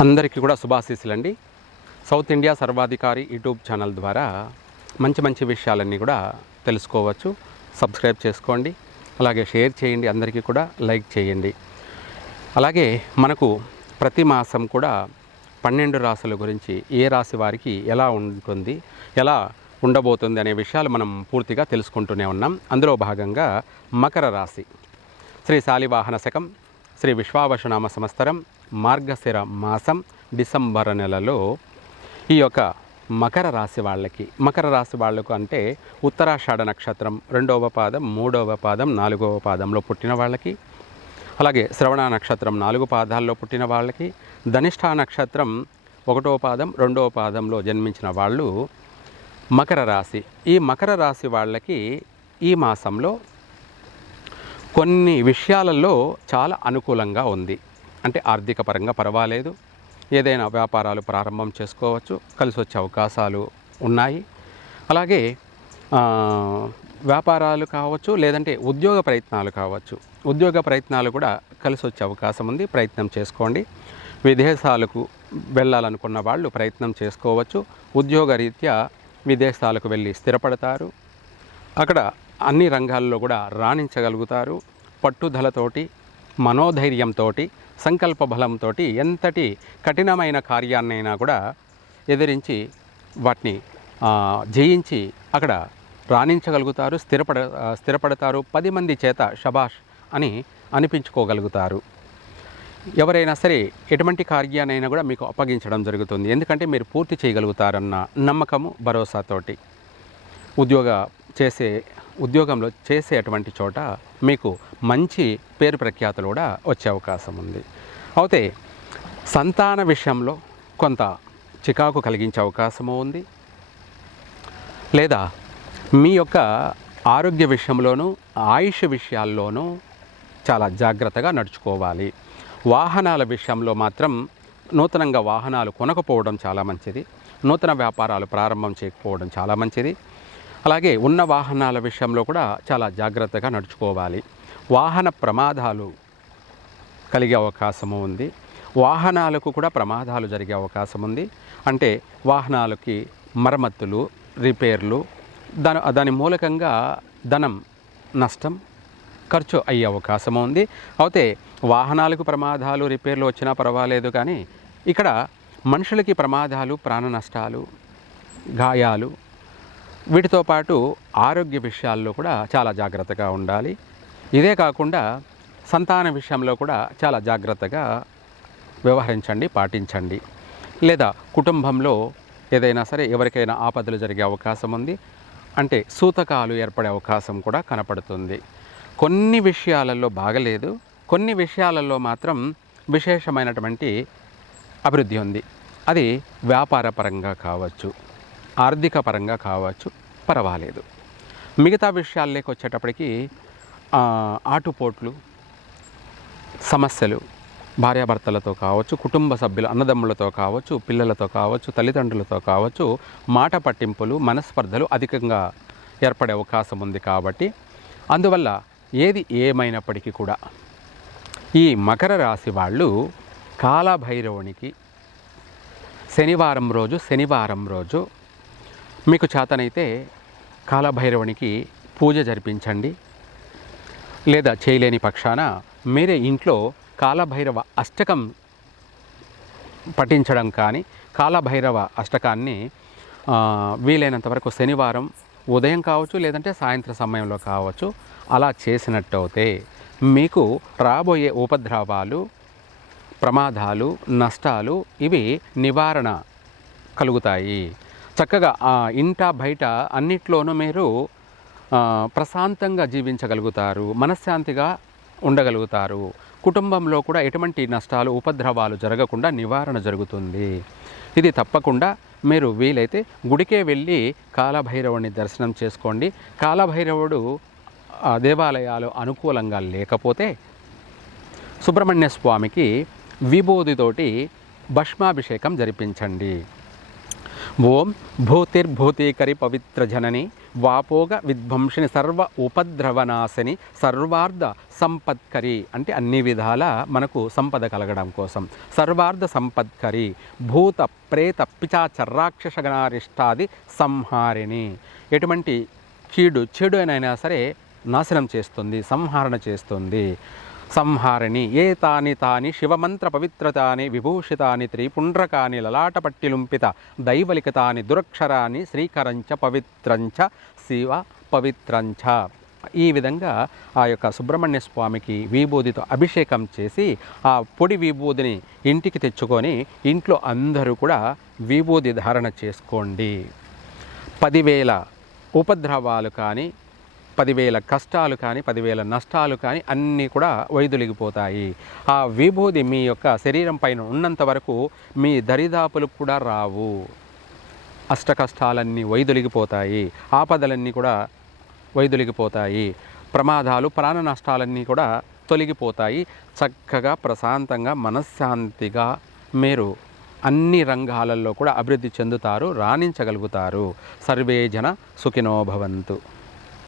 అందరికీ కూడా శుభాశీస్సులండి. South India సర్వాధికారి యూట్యూబ్ ఛానల్ ద్వారా మంచి మంచి విషయాలన్నీ కూడా తెలుసుకోవచ్చు. సబ్స్క్రైబ్ చేసుకోండి, అలాగే షేర్ చేయండి, అందరికీ కూడా లైక్ చేయండి. అలాగే మనకు ప్రతి మాసం కూడా 12 రాశుల గురించి ఏ రాశి వారికి ఎలా ఉంటుంది, ఎలా ఉండబోతుంది అనే విషయాలు మనం పూర్తిగా తెలుసుకుంటూనే ఉన్నాం. అందులో భాగంగా మకర రాశి, శ్రీ శాలివాహన శకం, శ్రీ విశ్వావసునామ సంవత్సరం, మార్గశిర మాసం, డిసెంబర్ నెలలో ఈ యొక్క మకర రాశి వాళ్లకు అంటే ఉత్తరాషాఢ నక్షత్రం 2వ పాదం, 3వ పాదం, 4వ పాదంలో పుట్టిన వాళ్ళకి, అలాగే శ్రవణ నక్షత్రం 4 పాదాల్లో పుట్టిన వాళ్ళకి, ధనిష్ఠా నక్షత్రం 1వ పాదం, 2వ పాదంలో జన్మించిన వాళ్ళు మకర రాశి. ఈ మకర రాశి వాళ్ళకి ఈ మాసంలో కొన్ని విషయాలలో చాలా అనుకూలంగా ఉంది. అంటే ఆర్థిక పరంగా పర్వాలేదు, ఏదైనా వ్యాపారాలు ప్రారంభం చేసుకోవచ్చు, కలిసి వచ్చే అవకాశాలు ఉన్నాయి. అలాగే వ్యాపారాలు కావచ్చు, లేదంటే ఉద్యోగ ప్రయత్నాలు కావచ్చు, ఉద్యోగ ప్రయత్నాలు కూడా కలిసి వచ్చే అవకాశం ఉంది, ప్రయత్నం చేసుకోండి. విదేశాలకు వెళ్ళాలనుకున్న వాళ్ళు ప్రయత్నం చేసుకోవచ్చు. ఉద్యోగ రీత్యా విదేశాలకు వెళ్ళి స్థిరపడతారు, అక్కడ అన్ని రంగాల్లో కూడా రాణించగలుగుతారు. పట్టుదలతోటి, మనోధైర్యంతో, సంకల్ప బలంతో ఎంతటి కఠినమైన కార్యాన్నైనా కూడా ఎదిరించి వాటిని జయించి అక్కడ రాణించగలుగుతారు, స్థిరపడతారు. 10 మంది చేత షబాష్ అని అనిపించుకోగలుగుతారు. ఎవరైనా సరే ఎటువంటి కార్యాన్నైనా కూడా మీకు అప్పగించడం జరుగుతుంది, ఎందుకంటే మీరు పూర్తి చేయగలుగుతారన్న నమ్మకము, భరోసాతోటి ఉద్యోగంలో చేసేటువంటి చోట మీకు మంచి పేరు ప్రఖ్యాతులు కూడా వచ్చే అవకాశం ఉంది. అయితే సంతాన విషయంలో కొంత చికాకు కలిగించే అవకాశము ఉంది, లేదా మీ యొక్క ఆరోగ్య విషయంలోనూ ఆయుష్ విషయాల్లోనూ చాలా జాగ్రత్తగా నడుచుకోవాలి. వాహనాల విషయంలో మాత్రం నూతనంగా వాహనాలు కొనకపోవడం చాలా మంచిది, నూతన వ్యాపారాలు ప్రారంభం చేయకపోవడం చాలా మంచిది. అలాగే ఉన్న వాహనాల విషయంలో కూడా చాలా జాగ్రత్తగా నడుచుకోవాలి. వాహన ప్రమాదాలు కలిగే అవకాశము ఉంది, వాహనాలకు కూడా ప్రమాదాలు జరిగే అవకాశం ఉంది. అంటే వాహనాలకి మరమ్మతులు, రిపేర్లు, దాని మూలకంగా ధనం నష్టం, ఖర్చు అయ్యే అవకాశం ఉంది. అయితే వాహనాలకు ప్రమాదాలు, రిపేర్లు వచ్చినా పర్వాలేదు, కానీ ఇక్కడ మనుషులకి ప్రమాదాలు, ప్రాణ నష్టాలు, గాయాలు, వీటితో పాటు ఆరోగ్య విషయాల్లో కూడా చాలా జాగ్రత్తగా ఉండాలి. ఇదే కాకుండా సంతాన విషయంలో కూడా చాలా జాగ్రత్తగా వ్యవహరించండి, పాటించండి. లేదా కుటుంబంలో ఏదైనా సరే ఎవరికైనా ఆపదలు జరిగే అవకాశం ఉంది, అంటే సూతకాలు ఏర్పడే అవకాశం కూడా కనపడుతుంది. కొన్ని విషయాలలో బాగలేదు, కొన్ని విషయాలలో మాత్రం విశేషమైనటువంటి అభివృద్ధి ఉంది. అది వ్యాపార పరంగా కావచ్చు, ఆర్థిక పరంగా కావచ్చు, పర్వాలేదు. మిగతా విషయాల్లోకి వచ్చేటప్పటికి ఆటుపోట్లు, సమస్యలు భార్యాభర్తలతో కావచ్చు, కుటుంబ సభ్యులు, అన్నదమ్ములతో కావచ్చు, పిల్లలతో కావచ్చు, తల్లిదండ్రులతో కావచ్చు, మాట పట్టింపులు, మనస్పర్ధలు అధికంగా ఏర్పడే అవకాశం ఉంది. కాబట్టి అందువల్ల ఏది ఏమైనప్పటికీ కూడా ఈ మకర రాశి వాళ్ళు కాలభైరవునికి శనివారం రోజు మీకు చేతనైతే కాలభైరవునికి పూజ జరిపించండి. లేదా చేయలేని పక్షాన మీరే ఇంట్లో కాలభైరవ అష్టకం పఠించడం కానీ, కాలభైరవ అష్టకాన్ని వీలైనంత వరకు శనివారం ఉదయం కావచ్చు, లేదంటే సాయంత్రం సమయంలో కావచ్చు, అలా చేసినట్టయితే మీకు రాబోయే ఉపద్రవాలు, ప్రమాదాలు, నష్టాలు ఇవి నివారణ కలుగుతాయి. చక్కగా ఇంట బయట అన్నిట్లోనూ మీరు ప్రశాంతంగా జీవించగలుగుతారు, మనశ్శాంతిగా ఉండగలుగుతారు. కుటుంబంలో కూడా ఎటువంటి నష్టాలు, ఉపద్రవాలు జరగకుండా నివారణ జరుగుతుంది. ఇది తప్పకుండా మీరు వీలైతే గుడికే వెళ్ళి కాలభైరవుని దర్శనం చేసుకోండి. కాలభైరవుడు దేవాలయాలు అనుకూలంగా లేకపోతే సుబ్రహ్మణ్య స్వామికి విభూతితోటి భస్మాభిషేకం జరిపించండి. ఓం భూతిర్భూతీకరి పవిత్ర జనని వాపోగ విధ్వంసిని సర్వ ఉపద్రవనాశిని సర్వార్థ సంపత్కరి అంటే అన్ని విధాల మనకు సంపద కలగడం కోసం. సర్వార్థ సంపత్కరి భూత ప్రేత పిశాచ రాక్షస గణారిష్టాది సంహారిణి, ఎటువంటి చెడు అయినా సరే నాశనం చేస్తుంది, సంహరణ చేస్తుంది. సంహారిణి ఏ తాని శివమంత్ర పవిత్రతాని విభూషితాని త్రిపుండ్రకాని లలాటపట్టిలుంపిత దైవలికతాని దురక్షరాన్ని శ్రీకరంచ పవిత్రంచ శివ పవిత్రంచ. ఈ విధంగా ఆ యొక్క సుబ్రహ్మణ్య స్వామికి విభూదితో అభిషేకం చేసి ఆ పొడి విభూదిని ఇంటికి తెచ్చుకొని ఇంట్లో అందరూ కూడా విభూది ధారణ చేసుకోండి. 10,000 ఉపద్రవాలు కానీ, 10,000 కష్టాలు కానీ, 10,000 నష్టాలు కానీ అన్నీ కూడా వైదొలిగిపోతాయి. ఆ విభూది మీ యొక్క శరీరం పైన ఉన్నంత వరకు మీ దరిదాపులకు కూడా రావు. అష్ట కష్టాలన్నీ వైదొలిగిపోతాయి, ఆపదలన్నీ కూడా వైదొలిగిపోతాయి, ప్రమాదాలు ప్రాణ నష్టాలన్నీ కూడా తొలగిపోతాయి. చక్కగా ప్రశాంతంగా మనశ్శాంతిగా మీరు అన్ని రంగాలలో కూడా అభివృద్ధి చెందుతారు, రాణించగలుగుతారు. సర్వే జన సుఖినో భవంతు.